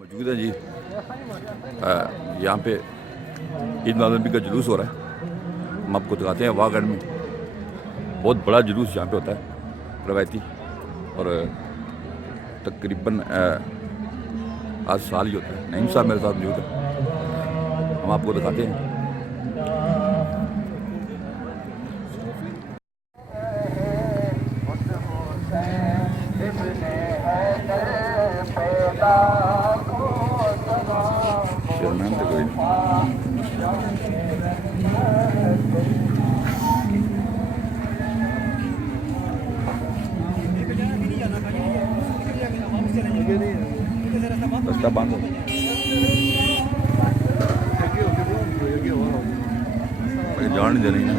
मौजूद है जी। यहाँ पे ईद मिलाद-उन-नबी का जुलूस हो रहा है। हम आपको दिखाते हैं वागड़ में बहुत बड़ा जुलूस यहाँ पे होता है रवायती, और तकरीबन आज साल ही होता है। नईम साहब मेरे साथ मौजूद है, हम आपको दिखाते हैं। चेयरमैन तो कोई नहीं। रास्ता बंद हो जान नहीं देनी ना।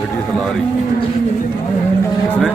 गड्डी चला रही इसने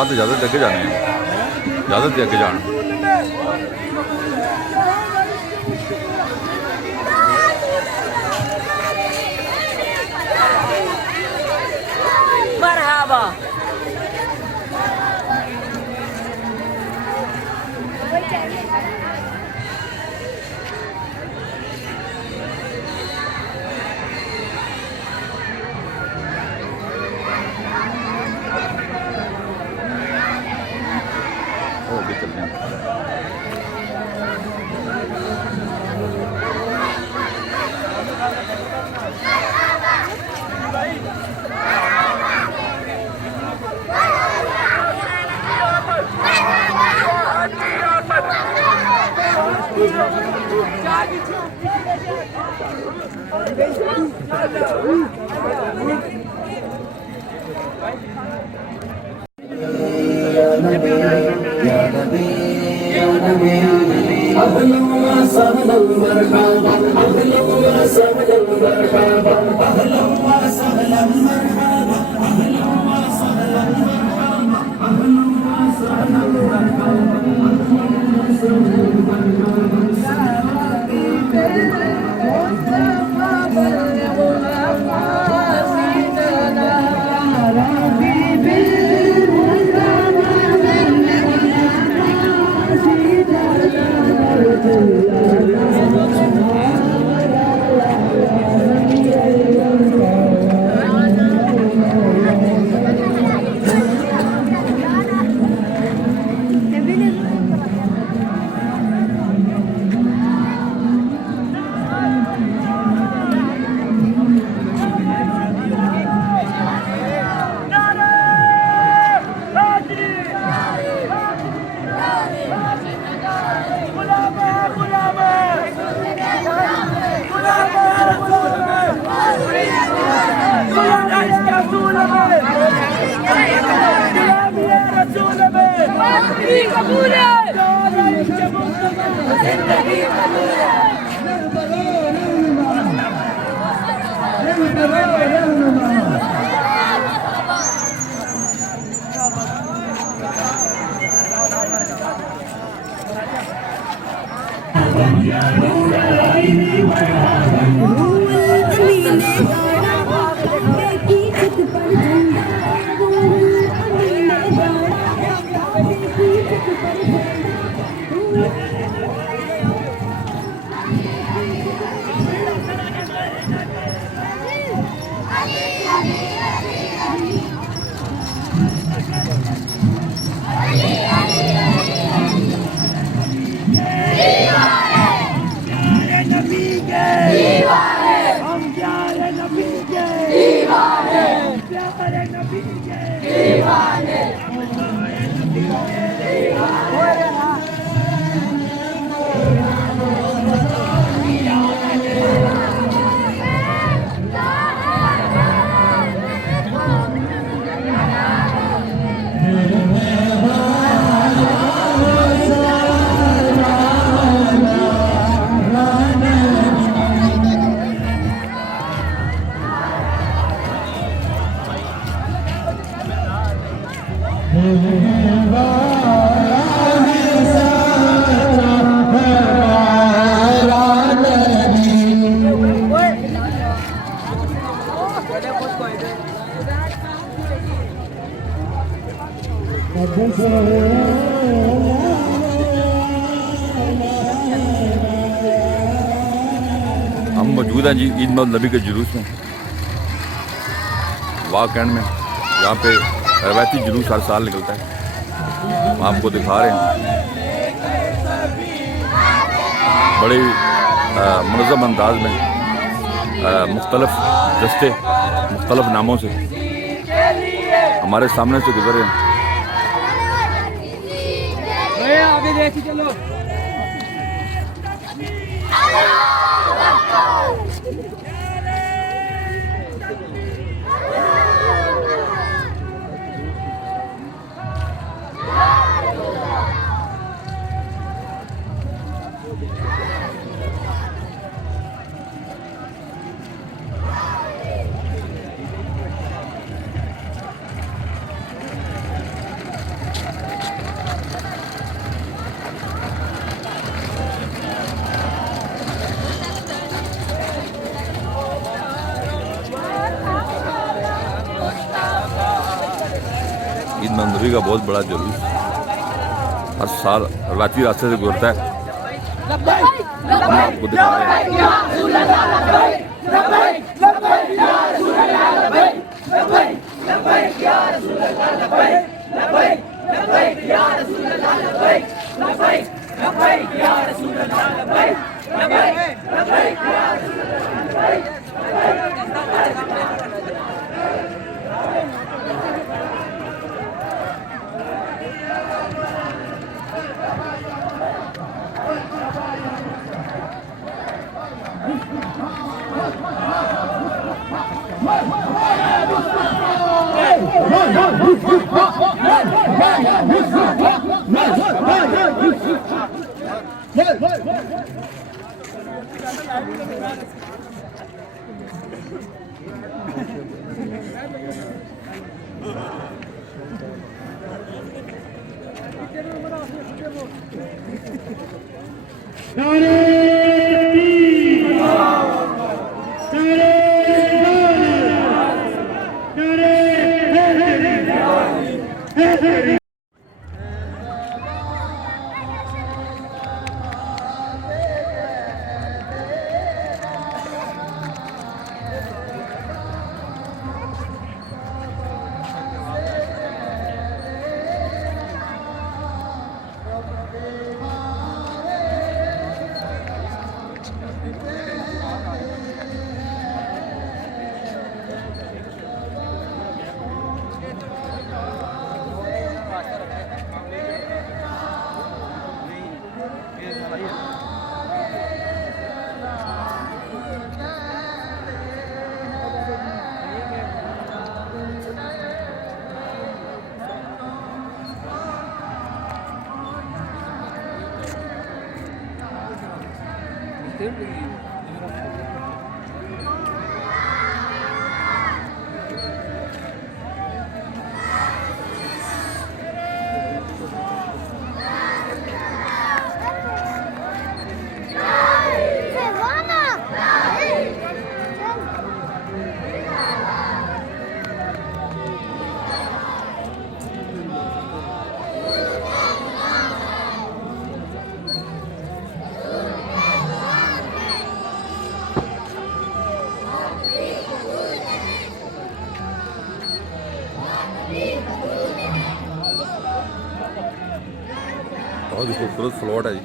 तो ज़्यादा अगे जाने हैं, ज़्यादा अगे जाना। मरहबा मौजूद हैं जी ईद मिलाद-उन-नबी के जुलूस में, वाह कैंट में। यहाँ पे रवायती जुलूस हर साल निकलता है, हम आपको दिखा रहे हैं। बड़े मुनज़्ज़म अंदाज में मुख्तलिफ दस्ते मुख्तलिफ नामों से हमारे सामने से गुजर रहे हैं। आगे देखिए चलो। ईद मिलाद-उन-नबी का बहुत बड़ा जुलूस हर साल रवायती रास्ते से गुजरता है, हम आपको दिखा रहे हैं। बहुत ही खूबसूरत फ्लॉट है जी।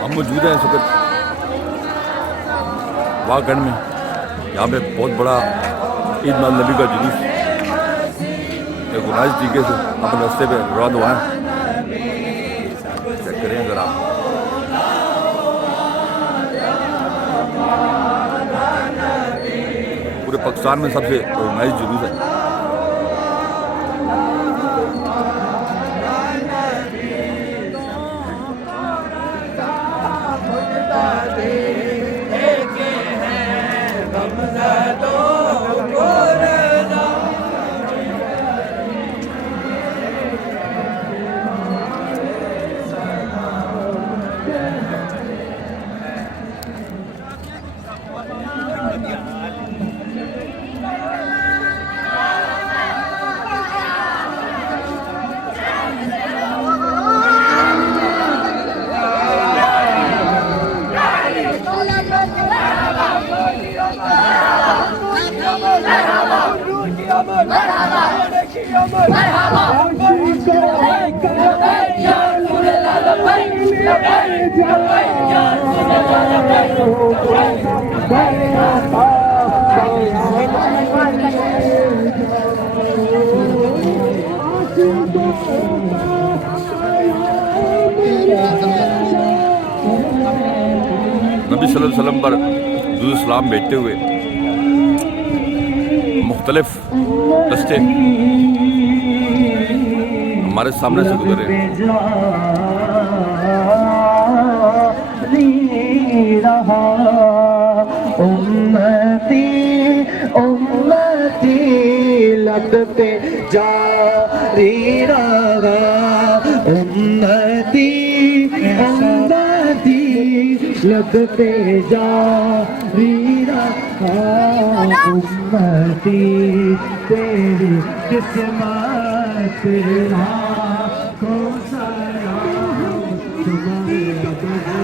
हम मौजूद हैं इस वक्त वागड़ में। यहाँ पे बहुत बड़ा ईद मिलाद-उन-नबी का जुलूस एक गुनाज तरीके से अपने रास्ते पे रवाना हुआ है। चेक करें अगर आप पूरे पाकिस्तान में सबसे नाइस जुलूस है। नबी सल्लल्लाहु अलैहि वसल्लम पर दुरूद सलाम भेजते हुए मुख्तलिफ रस्ते हमारे सामने से गुजरे। उम्मती लगते जारी रहा, उम्मती उम्मती लगते जारी रहा, उम्मती तेरी किस्मत तेरा को सलाम तुम्हारे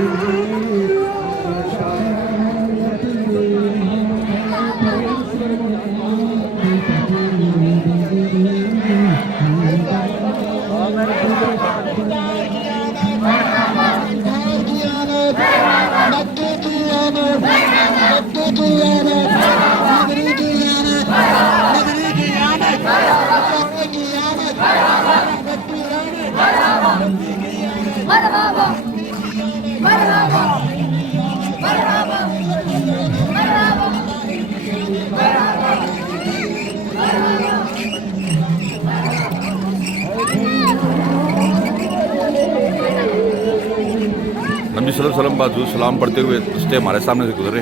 नबी सल्लल्लाहु अलैहि वसल्लम पर दुरूद सलाम पढ़ते हुए रस्ते हमारे सामने से गुजरे।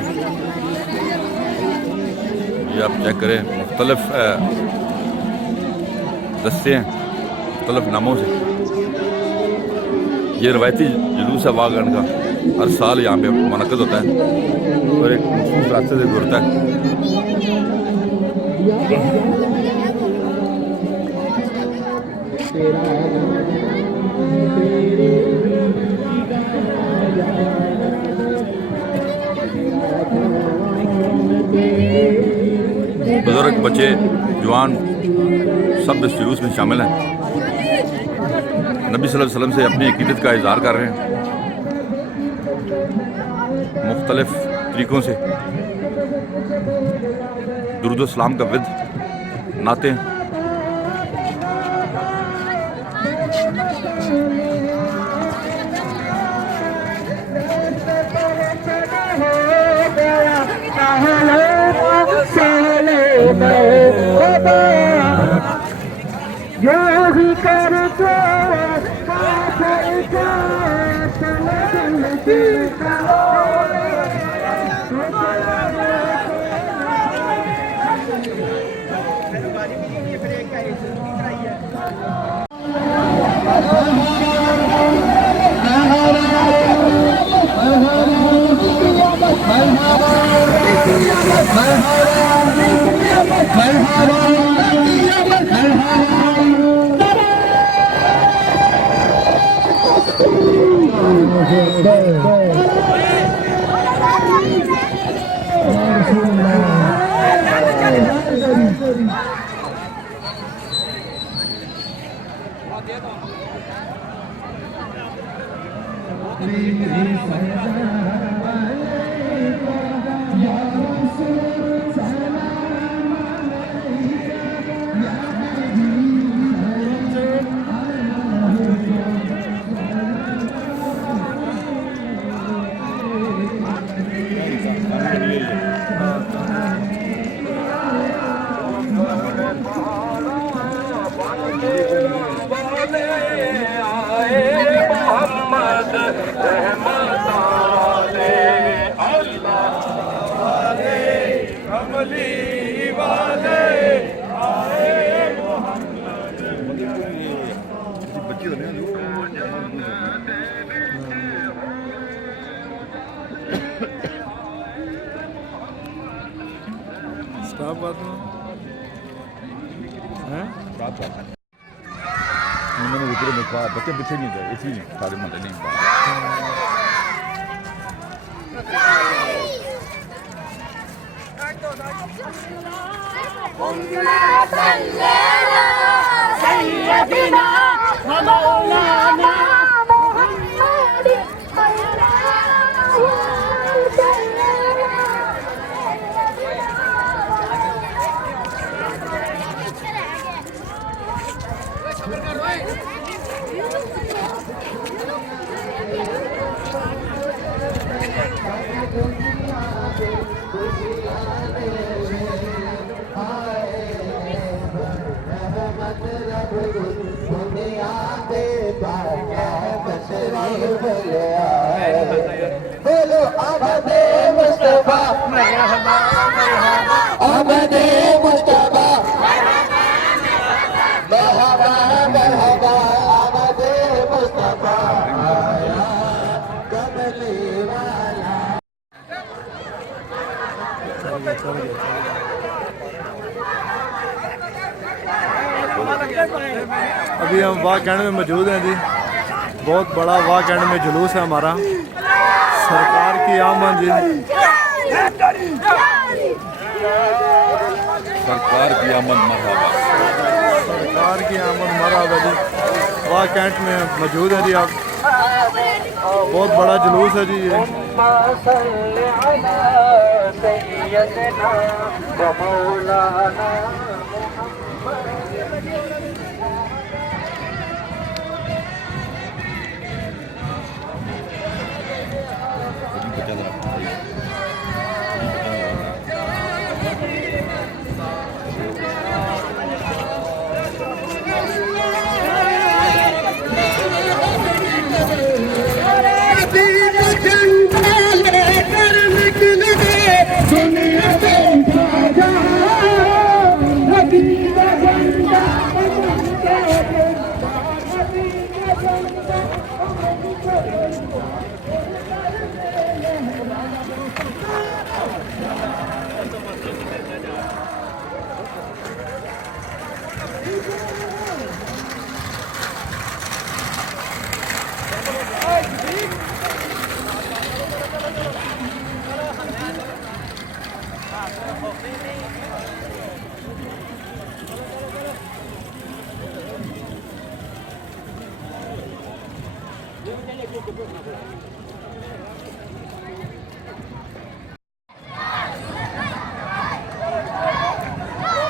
ये आप चेक करें, मुख्तलिफ रस्ते हैं मुख्तलिफ नामों से। ये रवायती जुलूस है वागण का, हर साल यहाँ पे मुनक़्क़िद होता है और एक मखसूस रास्ते से गुजरता है। बुजुर्ग, बच्चे, जवान सब इस जुलूस में शामिल हैं। नबी सल्लल्लाहु अलैहि वसल्लम से अपनी अक़ीदत का इज़हार कर रहे हैं मुख्तलिफ तरीक़ों से। दुरूद सलाम का विद नाते हैं। बच्चे पीछे नहीं गए, इसी सारे मत नहीं बोलो आमदे मुस्तफा आमदे मुस्तफा मरहबा मरहबा आमदे मुस्तफा आया कमली वाला। अभी हम वाह कैंट में मौजूद हैं जी। बहुत बड़ा वाह कैंट में जुलूस है हमारा। सरकार की आमद जी। सरकार की आमद मरहबा। सरकार की आमद मरहबा जी। वाह कैंट में मौजूद है जी आप। बहुत बड़ा जुलूस है जी ये।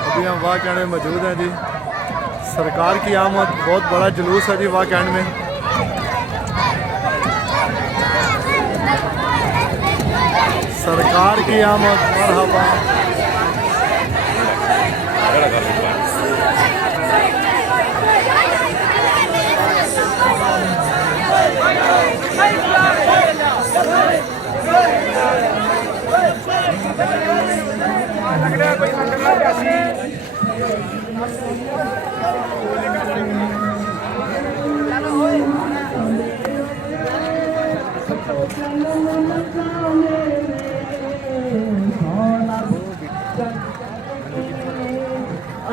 अभी हम वाह कैंट में मौजूद हैं जी। सरकार की आमद बहुत बड़ा जुलूस है जी वाह कैंट में। सरकार की आमद मरहबा।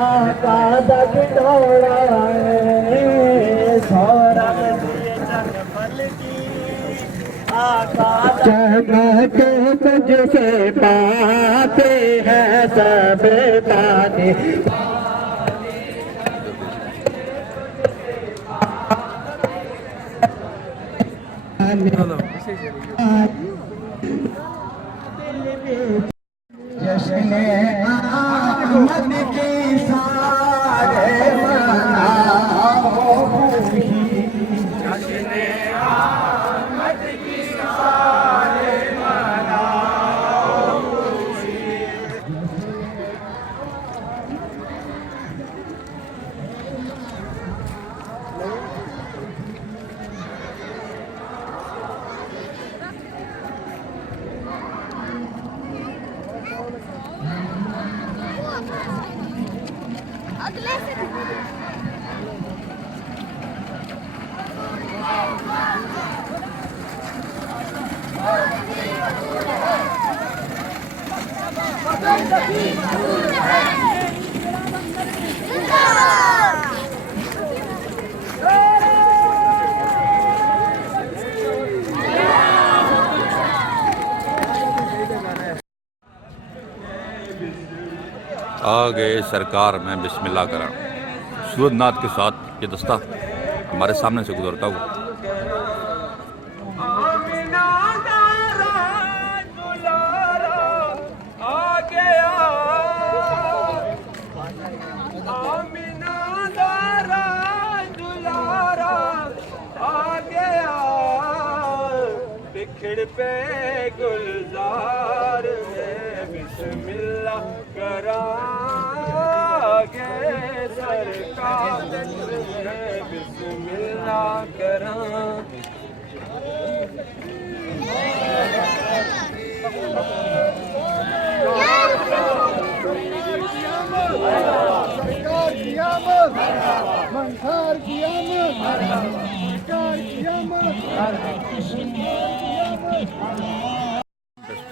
आका दौड़ा चमक तुझसे पाते हैं सब ताने जश्न-ए-आमद की सारे मनाओ खुशी। जश्न-ए-आमद की सारे मनाओ खुशी। आ गए सरकार में बिस्मिल्लाह करा। सूरज नाथ के साथ ये दस्ता हमारे सामने से गुजरता हुआ। बिखड़ पे गुलजार में बिस्मिल्लाह करागे सरकार में बिस्मिल्लाह करा।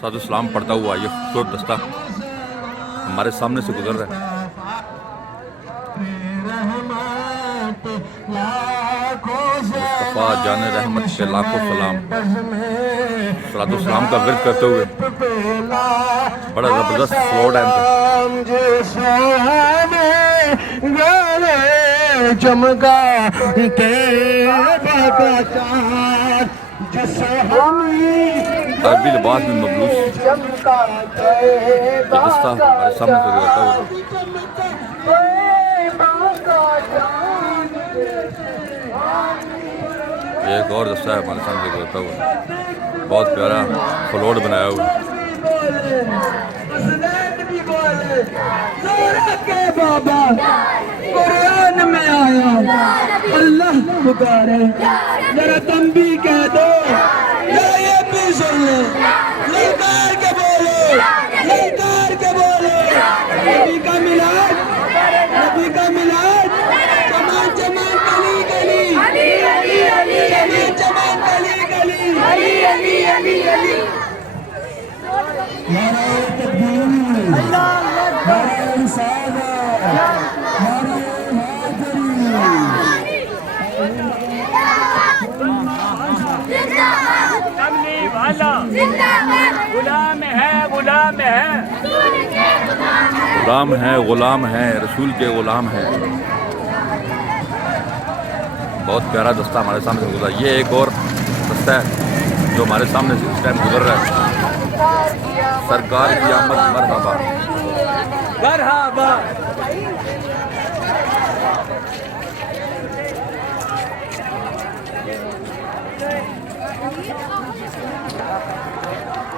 साधु सलाम पढ़ता हुआ ये खूबसूरत दस्ता हमारे सामने से गुजर रहा है। मुस्तफ़ा जाने रहमत के लाखों सलाम सलातो सलाम का विर्द करते हुए बड़ा ज़बरदस्त फ्लोड है इनका। चमका के अरबी लिबास में मबलूस ये दस्ता हमारे सामने से गुजरता हुआ ये एक और दस्ता है हमारे सामने गुजरता हुआ, बहुत प्यारा फ्लोड बनाया हुआ। बाबा कुरान में आया अल्लाह पुकारे जरा तुम भी कह दो या ये भी सुन ले ललकार के बोलो नबी का मिलाद चमन चमन गली गली चमन गली गली नारे तकबीर नारे रिसाला नारे गुलाम है गुलाम है रसूल के गुलाम है। बहुत प्यारा दस्ता हमारे सामने से गुजरा। ये एक और दस्ता है जो हमारे सामने से इस टाइम गुजर रहा है। सरकार की आमद मरहबा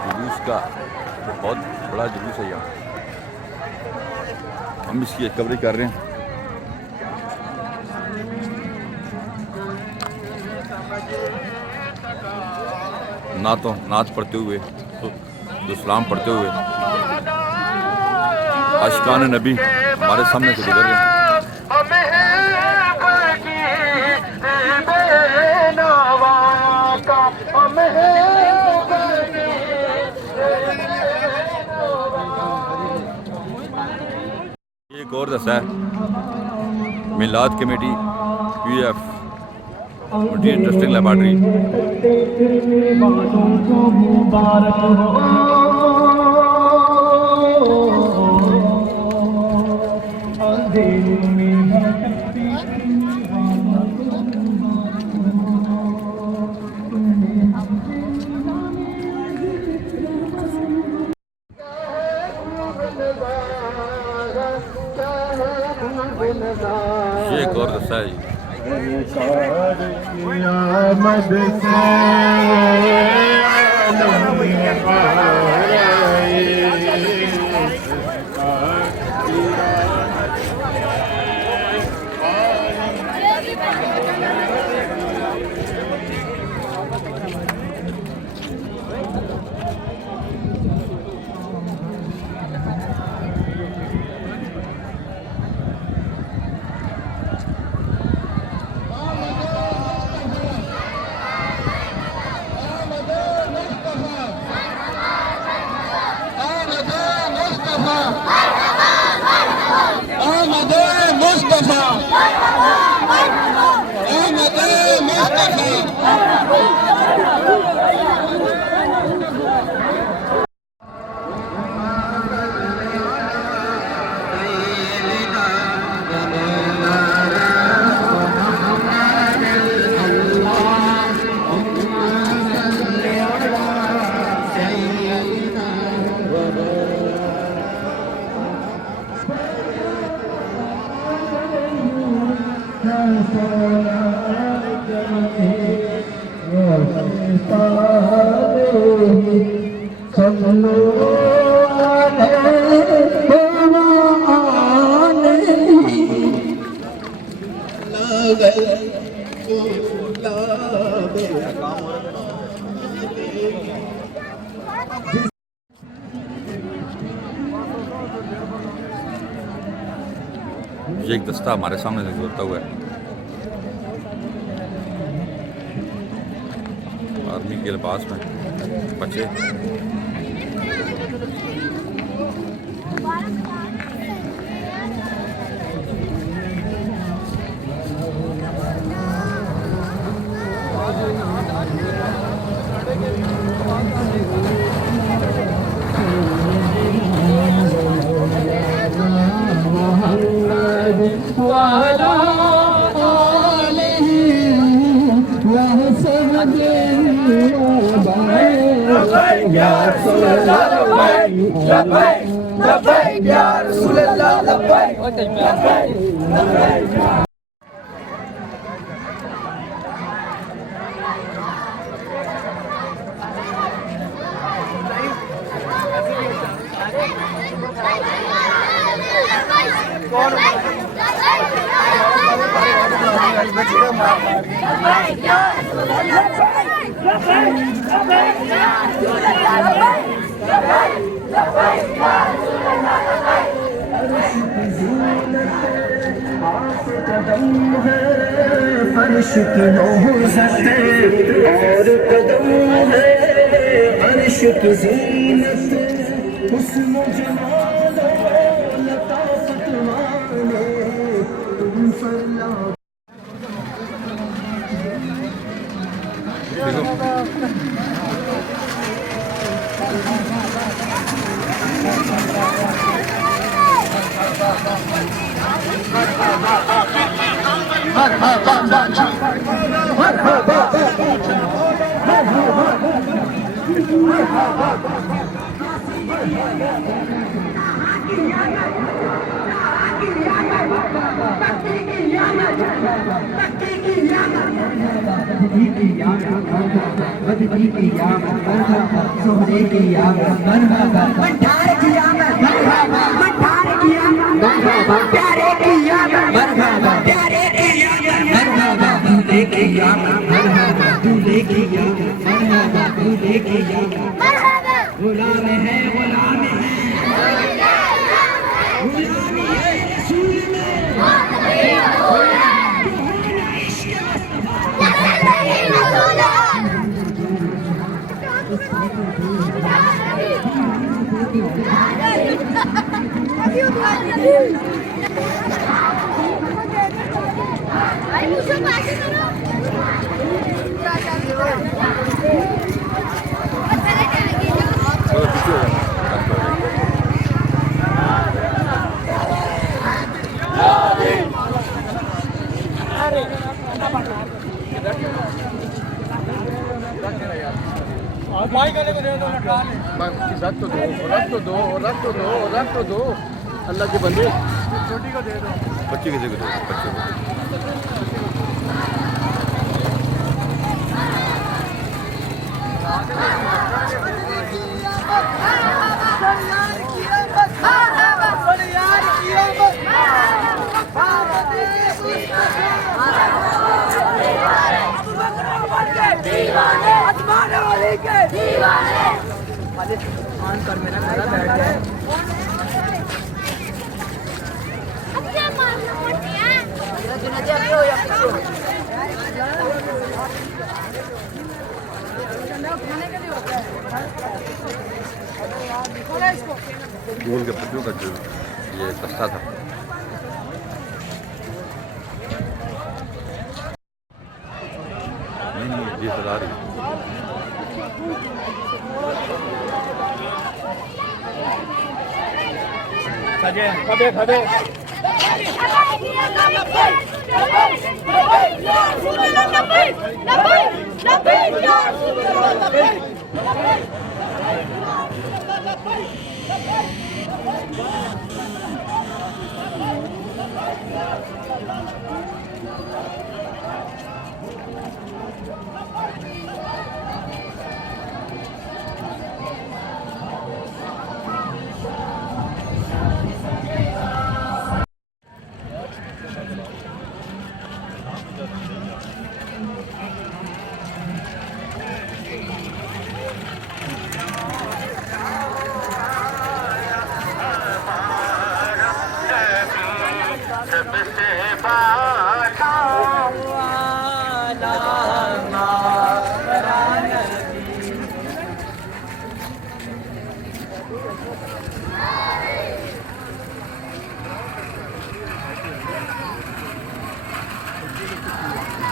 जुलूस का बहुत बड़ा जुलूस है यहाँ, हम इसकी कवरेज कर रहे हैं। नात पढ़ते हुए तो सलाम पढ़ते हुए आशिकान नबी हमारे सामने से गुजर गए। एक और दस्ता है मिलाद committee UF multi interesting laboratory. ये एक और दस्ता है ये एक दस्ता हमारे सामने से गुजरता हुआ है। आर्मी के लिबास में बच्चे। फर्श की नौज़त और कदम है अर्श की ज़ीनत हुस्न जमाल लताफ़त वाले तुम फरला। गुलाम है गुलाम है गुलामी है रसूल में रख तो दो अल्लाह के बंदे छोटी को दे दो बच्चे किसी को दो बच्चे को। ऑन कर मेरा खाना बैठ जाए। गोल के पत्तियों का जो ये सस्ता था। नहीं ये सजा रही खबे खबे खबे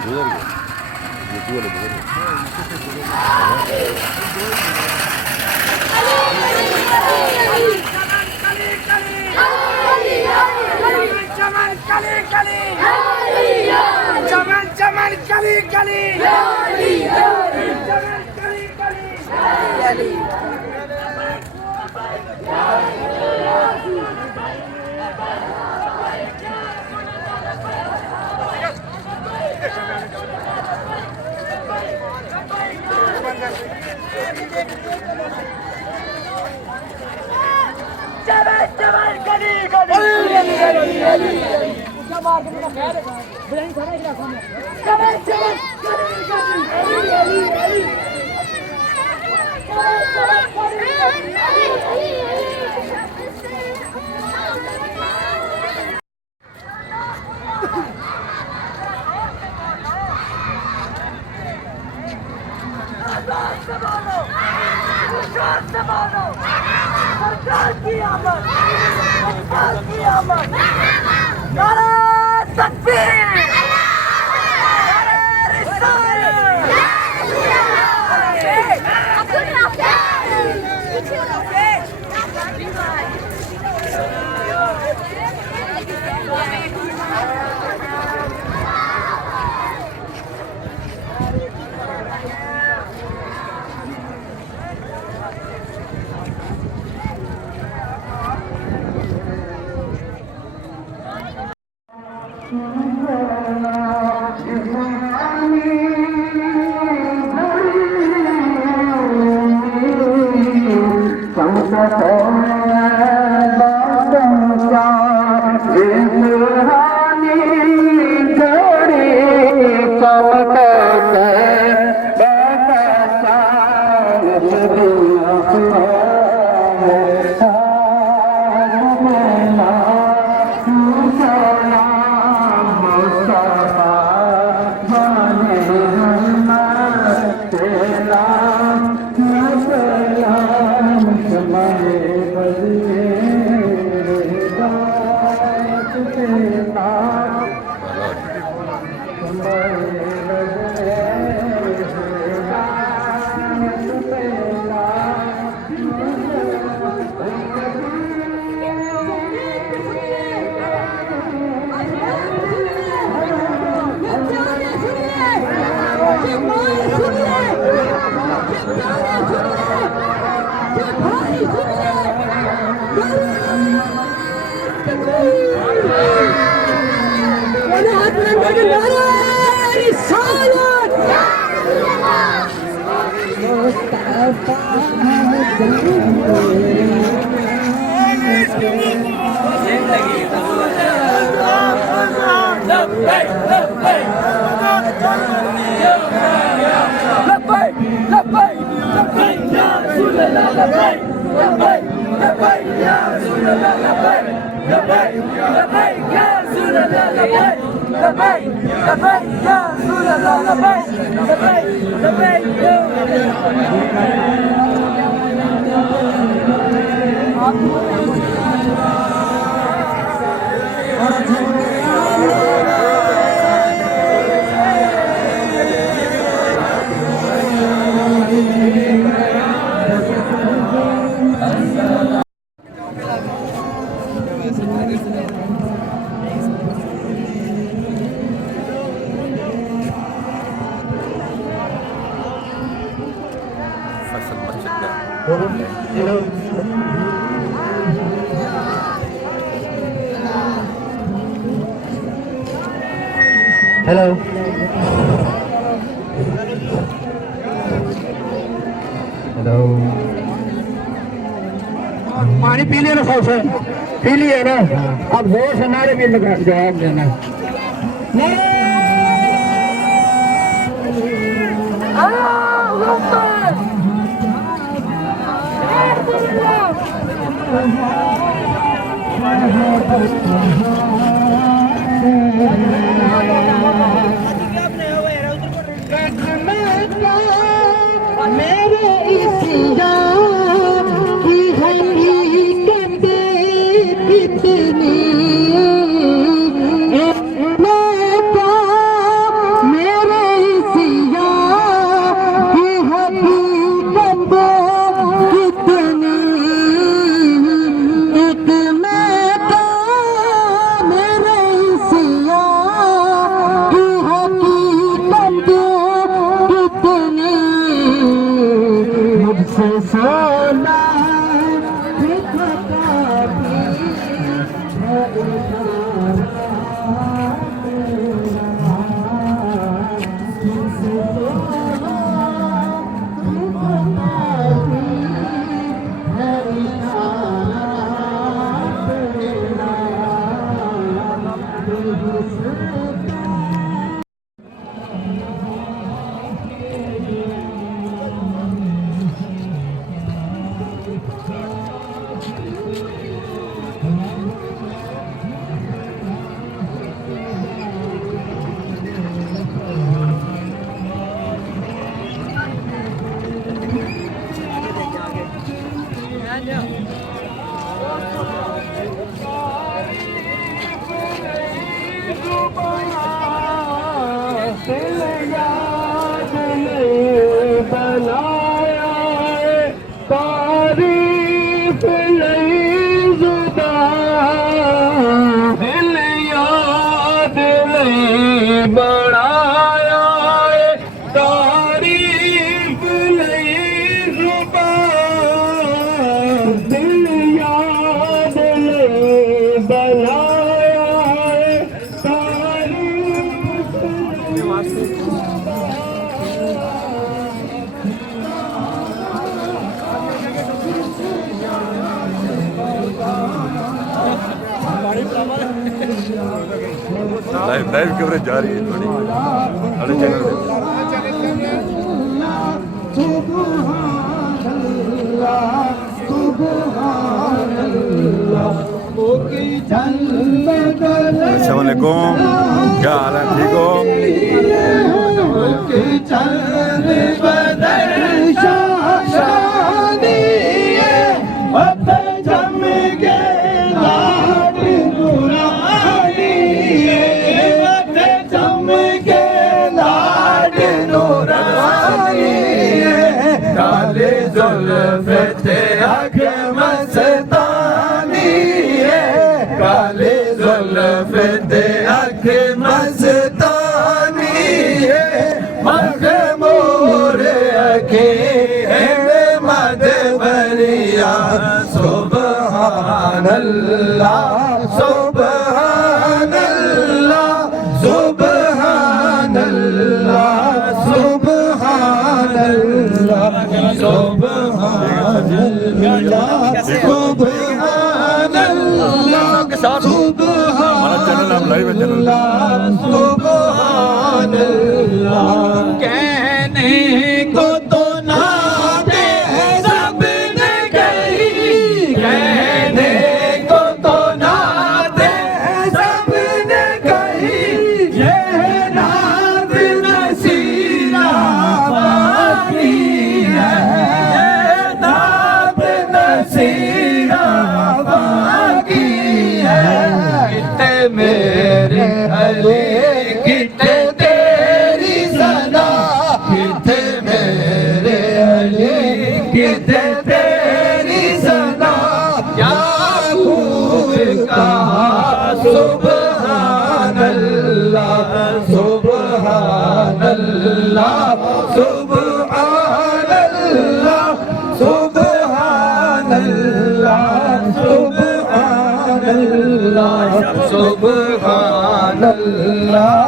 गुजर गए यूपी वाले गुजर गए हेलो हेलो पानी पी लिया ना सबसे पी लिया ना अब जोर से नारे भी लगा जवाब देना मेरे इसिया की हकीकत कितनी मैं तो मेरे तुझसे सोना दिखता भी है इशारा तेरा। तुझसे सोना दिखता भी है इशारा तेरा। तुझसे लाइव कवरेज जा रही है थोड़ी हमारे चैनल पे। अस्सलाम वालेकुम, क्या हाल है, ठीक हो? सुभान अल्लाह सुभान अल्लाह सुभान अल्लाह सुभान अल्लाह सुभान अल्लाह सुभान अल्लाह हमारा चैनल आप लाइव है चैनल। सुभान अल्लाह कहने को तो ना दे सबने कही, कहने को तो ना दे सबने कही, ये नाद नसीरा बाकी है, ये नाद नसीरा बाकी है। कितने मेरे अली कितने तेरी सना, कितने मेरे अली कितने तेरी सना, क्या खूब कहा सुभान अल्लाह सुभान अल्लाह सुभान अल्लाह सुभान अल्लाह सुभान अल्लाह सुभान अल्लाह सुभान अल्लाह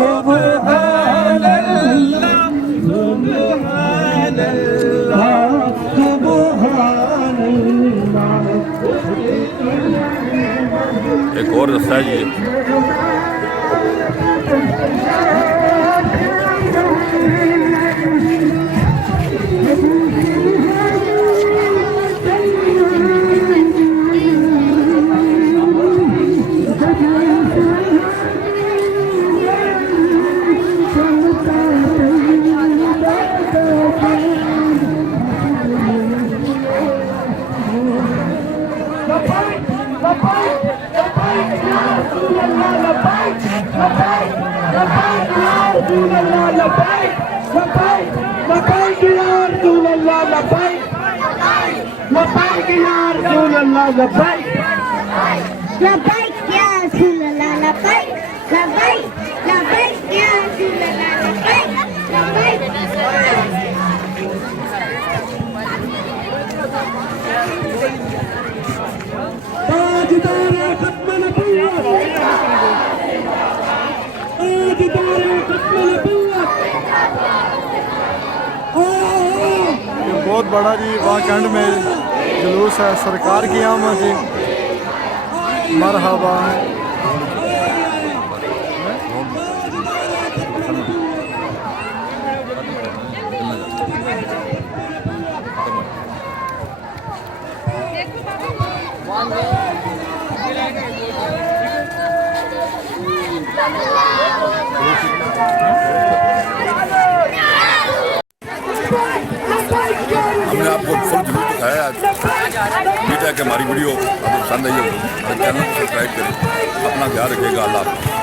सुभान अल्लाह सुभान अल्लाह। एक और दस्ता है जी, बहुत बड़ा जी वहाँ कैंट में जुलूस है, सरकार की आमद जी, मरहबा। हमने आपको फुल जुलूस दिखाया आज। उम्मीद है कि हमारी वीडियो आपको पसंद आई होगी। हमारे चैनल को सब्सक्राइब करें। अपना ख्याल रखिएगा। अल्लाह हाफ़िज़।